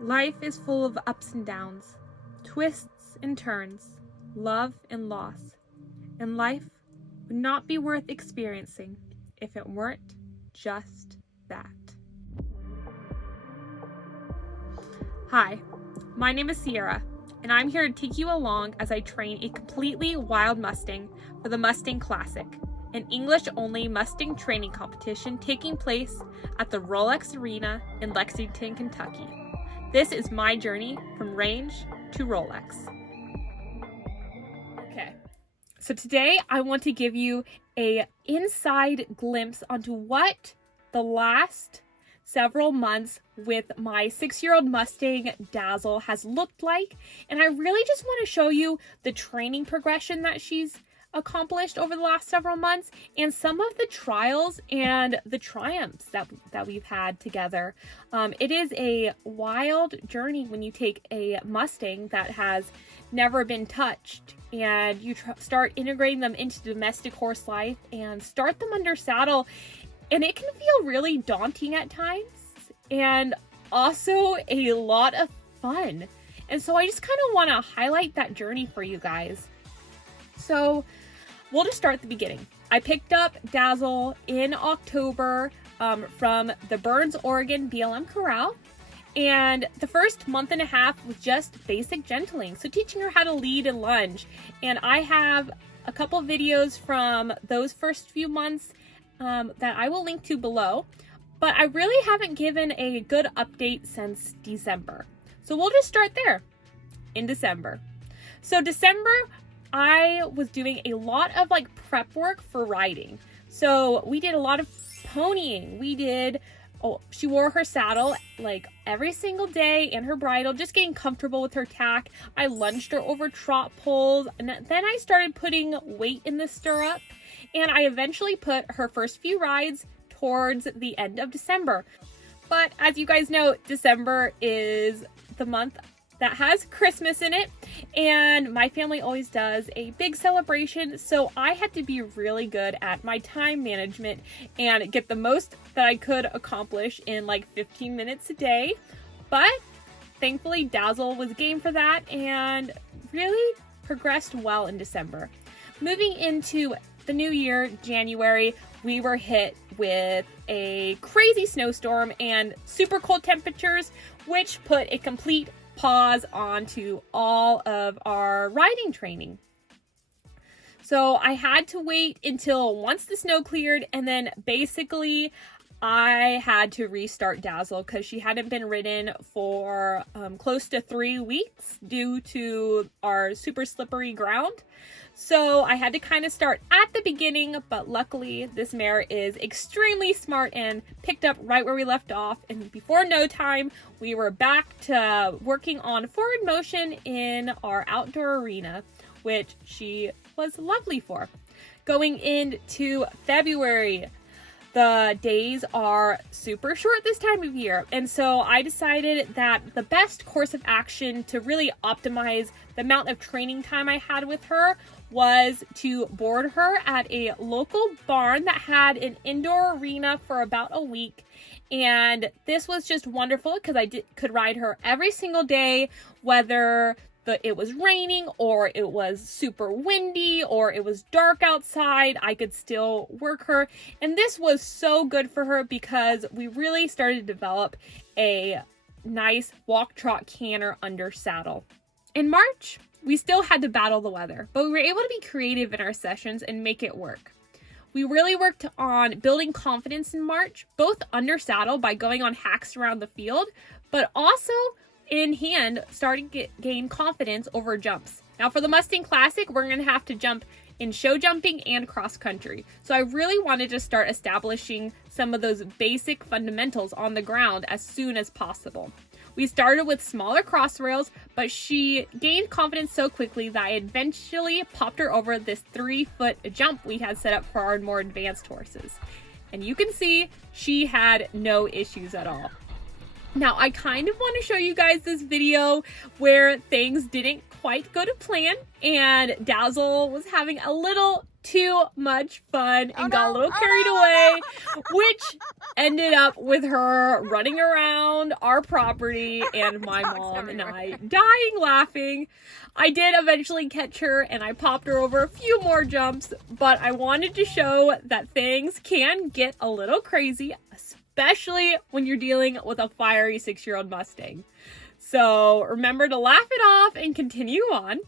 Life is full of ups and downs, twists and turns, love and loss, and life would not be worth experiencing if it weren't just that. Hi, my name is Sierra, and I'm here to take you along as I train a completely wild Mustang for the Mustang Classic, an English-only Mustang training competition taking place at the Rolex Arena in Lexington, Kentucky. This is my journey from Range to Rolex. Okay, so today I want to give you an inside glimpse onto what the last several months with my 6-year-old Mustang Dazzle has looked like, and I really just want to show you the training progression that she's accomplished over the last several months and some of the trials and the triumphs that we've had together. It is a wild journey when you take a Mustang that has never been touched and you start integrating them into domestic horse life and start them under saddle, and it can feel really daunting at times and also a lot of fun. And so I just kind of want to highlight that journey for you guys. So we'll just start at the beginning. I picked up Dazzle in October from the Burns, Oregon BLM Corral. And the first month and a half was just basic gentling. So teaching her how to lead and lunge. And I have a couple videos from those first few months that I will link to below. But I really haven't given a good update since December. So we'll just start there in December. So December, I was doing a lot of prep work for riding. So we did a lot of ponying. She wore her saddle every single day and her bridle, just getting comfortable with her tack. I lunged her over trot poles, and then I started putting weight in the stirrup, and I eventually put her first few rides towards the end of December. But as you guys know, December is the month that has Christmas in it, and my family always does a big celebration, so I had to be really good at my time management and get the most that I could accomplish in 15 minutes a day. But thankfully Dazzle was game for that and really progressed well in December. Moving into the new year, January, we were hit with a crazy snowstorm and super cold temperatures, which put a complete pause onto all of our riding training. So I had to wait until once the snow cleared, and then basically I had to restart Dazzle because she hadn't been ridden for close to 3 weeks due to our super slippery ground. So I had to kind of start at the beginning, but luckily this mare is extremely smart and picked up right where we left off. And before no time, we were back to working on forward motion in our outdoor arena, which she was lovely for. Going into February, the days are super short this time of year, and so I decided that the best course of action to really optimize the amount of training time I had with her was to board her at a local barn that had an indoor arena for about a week. And this was just wonderful because I could ride her every single day, whether it was raining or it was super windy or it was dark outside. I could still work her, and this was so good for her because we really started to develop a nice walk trot canter under saddle. In March, we still had to battle the weather, but we were able to be creative in our sessions and make it work. We really worked on building confidence in March, both under saddle by going on hacks around the field, but also in hand starting to gain confidence over jumps. Now for the Mustang Classic, we're going to have to jump in show jumping and cross country. So I really wanted to start establishing some of those basic fundamentals on the ground as soon as possible. We started with smaller cross rails, but she gained confidence so quickly that I eventually popped her over this 3-foot jump we had set up for our more advanced horses. And you can see she had no issues at all. Now, I kind of want to show you guys this video where things didn't quite go to plan and Dazzle was having a little too much fun and got a little carried away, which ended up with her running around our property and my mom and I dying laughing. I did eventually catch her and I popped her over a few more jumps, but I wanted to show that things can get a little crazy, especially when you're dealing with a fiery 6-year-old Mustang. So remember to laugh it off and continue on.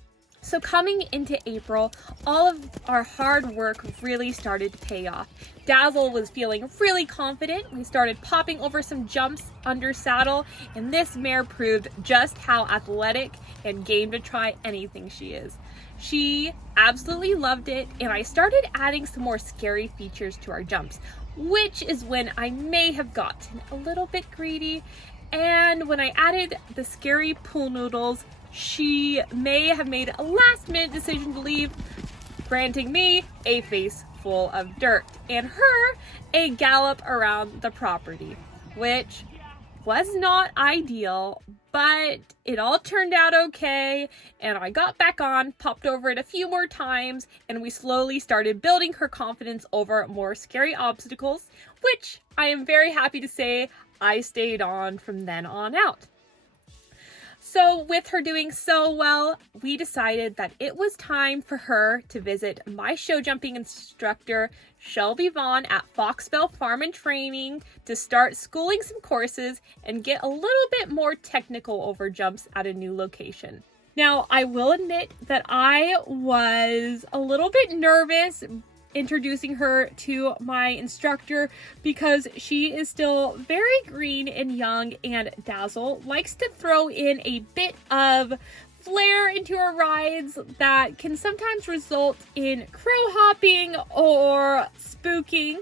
So coming into April, all of our hard work really started to pay off. Dazzle was feeling really confident. We started popping over some jumps under saddle, and this mare proved just how athletic and game to try anything she is. She absolutely loved it, and I started adding some more scary features to our jumps, which is when I may have gotten a little bit greedy. And when I added the scary pool noodles, she may have made a last-minute decision to leave, granting me a face full of dirt and her a gallop around the property, which was not ideal, but it all turned out okay, and I got back on, popped over it a few more times, and we slowly started building her confidence over more scary obstacles, which I am very happy to say I stayed on from then on out. So with her doing so well, we decided that it was time for her to visit my show jumping instructor, Shelby Vaughn, at Foxbell Farm and Training to start schooling some courses and get a little bit more technical over jumps at a new location. Now, I will admit that I was a little bit nervous introducing her to my instructor because she is still very green and young, and Dazzle likes to throw in a bit of flair into her rides that can sometimes result in crow hopping or spooking.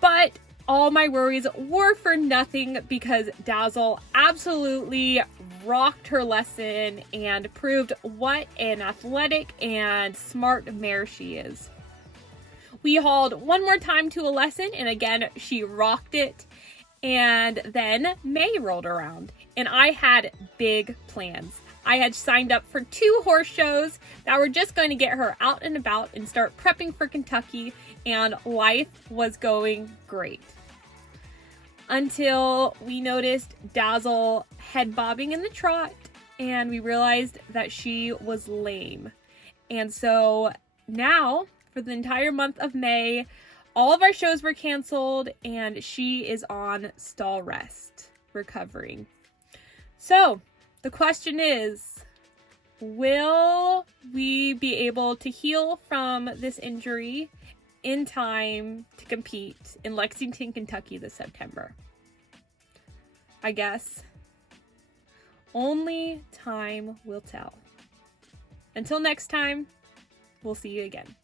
But all my worries were for nothing because Dazzle absolutely rocked her lesson and proved what an athletic and smart mare she is. We hauled one more time to a lesson, and again, she rocked it. And then May rolled around, and I had big plans. I had signed up for 2 horse shows that were just going to get her out and about and start prepping for Kentucky, and life was going great. Until we noticed Dazzle head bobbing in the trot, and we realized that she was lame. And so now, for the entire month of May, all of our shows were canceled, and she is on stall rest, recovering. So the question is, will we be able to heal from this injury in time to compete in Lexington, Kentucky this September? I guess only time will tell. Until next time, we'll see you again.